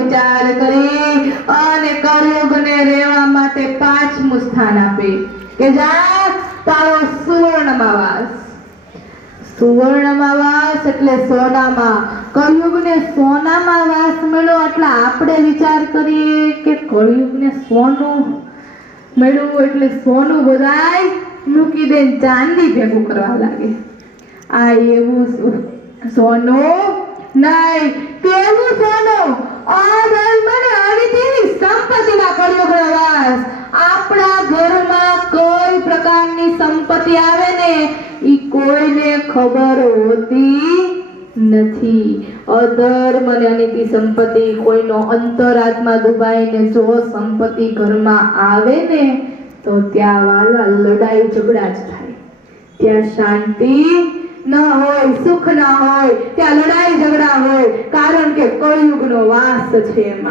વિચાર કરી અને કળયુગને રહેવા માટે 5મું સ્થાન આપે કે જા તારો સુવર્ણમાં વાસ. સુવર્ણમાં વાસ એટલે સોનામાં. કળયુગને સોનામાં વાસ મળ્યો એટલે આપણે વિચાર કરીએ કે કળયુગને સોનું મળ્યું એટલે સોનું બધાય મૂકી દે ચાંદી ભેગું કરવા લાગે. આ એવું સોનું નહીં, કેવું સોનું? આ ધર્મને અનિતિની સંપત્તિના કળયુગનો વાસ. આપણા ઘરમાં કોઈ પ્રકારની સંપત્તિ આવે ને ઈ કોઈને ખબર હોતી નથી. અધર્મ અને અનિતિ સંપત્તિ કોઈનો અંતરાત્મા દુભાઈને જો સંપત્તિ ઘરમાં આવે ને તો ત્યાં વાલા લડાઈ ઝઘડા જ થાય. ત્યાં શાંતિ ન હોય, સુખ ન હોય, ત્યાં લડાઈ ઝઘડા હોય, કારણ કે કળયુગનો વાસ છે એમાં.